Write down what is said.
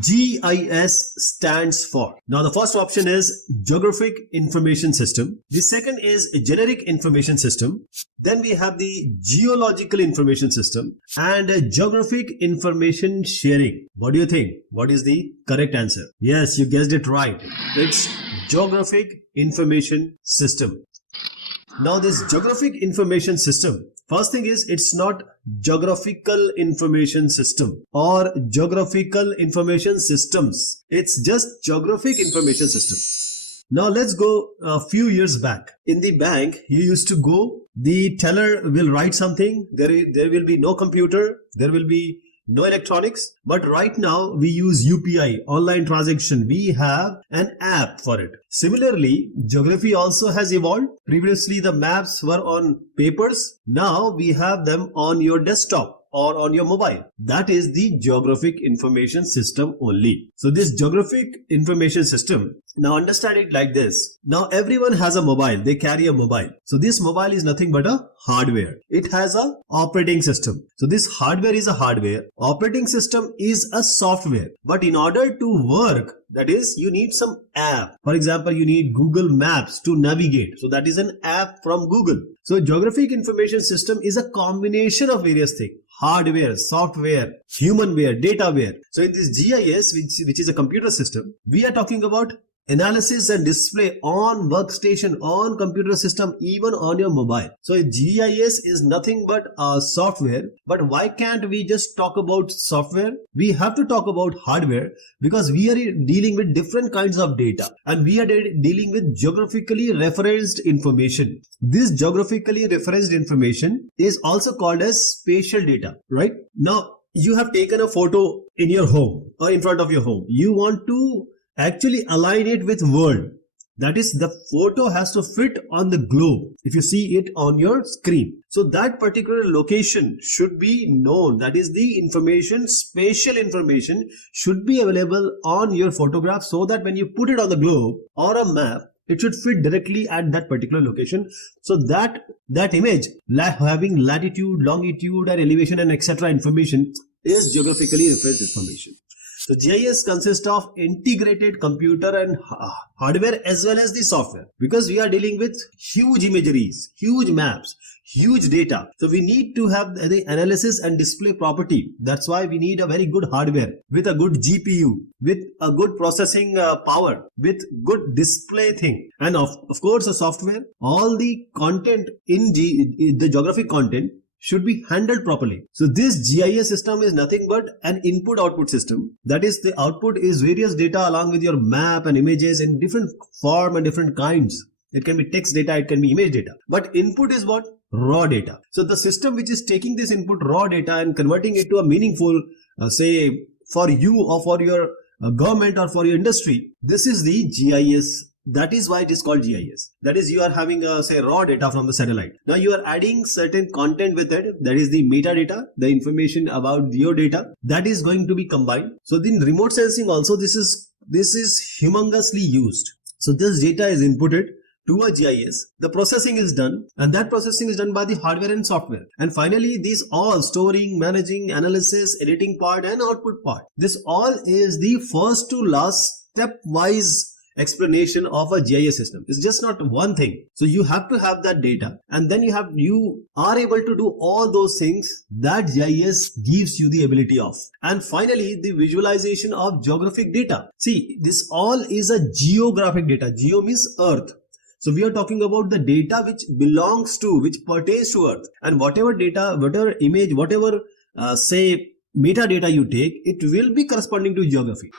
GIS stands for? Now the first option is Geographic Information System. The second is Generic Information System. Then we have the Geological Information System and Geographic Information Sharing. What do you think? What is the correct answer? Yes, you guessed it right. It's Geographic Information System. Now this Geographic Information System, first thing is it's not Geographical Information System or Geographical Information Systems. It's just Geographic Information System. Now let's go a few years back. In the bank, you used to go, the teller will write something, there will be no computer, there will be no electronics, but right now we use UPI, online transaction. We have an app for it. Similarly, geography also has evolved. Previously, the maps were on papers. Now we have them on your desktop or on your mobile. That is the Geographic Information System only. So this Geographic Information System, now understand it like this. Now everyone has a mobile. They carry a mobile. So this mobile is nothing but a hardware. It has a operating system. So this hardware is a hardware. Operating system is a software. But in order to work, that is, you need some app. For example, you need Google Maps to navigate. So that is an app from Google. So Geographic Information System is a combination of various things. Hardware, software, humanware, dataware. So in this GIS, which is a computer system, we are talking about analysis and display on workstation, on computer system, even on your mobile. So GIS is nothing but a software. But why can't we just talk about software? We have to talk about hardware because we are dealing with different kinds of data and we are dealing with geographically referenced information. This geographically referenced information is also called as spatial data, right? Now you have taken a photo in your home or in front of your home. You want to actually align it with world. That is, the photo has to fit on the globe if you see it on your screen. So that particular location should be known. That is, the information, spatial information should be available on your photograph so that when you put it on the globe or a map, it should fit directly at that particular location. So that image having latitude, longitude and elevation and etc. information is geographically referenced information. So GIS consists of integrated computer and hardware as well as the software, because we are dealing with huge imageries, huge maps, huge data. So we need to have the analysis and display property. That's why we need a very good hardware with a good GPU, with a good processing power, with good display thing. And of course a software. All the content in the geographic content should be handled properly. So this GIS system is nothing but an input-output system. That is, the output is various data along with your map and images in different form and different kinds. It can be text data, it can be image data. But input is what? Raw data. So the system which is taking this input raw data and converting it to a meaningful, say for you or for your government or for your industry, this is the GIS. That is why it is called GIS. That is, you are having say raw data from the satellite. Now you are adding certain content with it. That is the metadata, the information about your data that is going to be combined. So in remote sensing also this is humongously used. So this data is inputted to a GIS. The processing is done, and that processing is done by the hardware and software. And finally, these all storing, managing, analysis, editing part and output part. This all is the first to last stepwise explanation of a GIS system. It's just not one thing. So you have to have that data, and then you are able to do all those things that GIS gives you the ability of. And finally, the visualization of geographic data. See, this all is a geographic data. Geo means earth. So we are talking about the data which belongs to, which pertains to earth, and whatever data, whatever image, whatever say metadata you take, it will be corresponding to geography.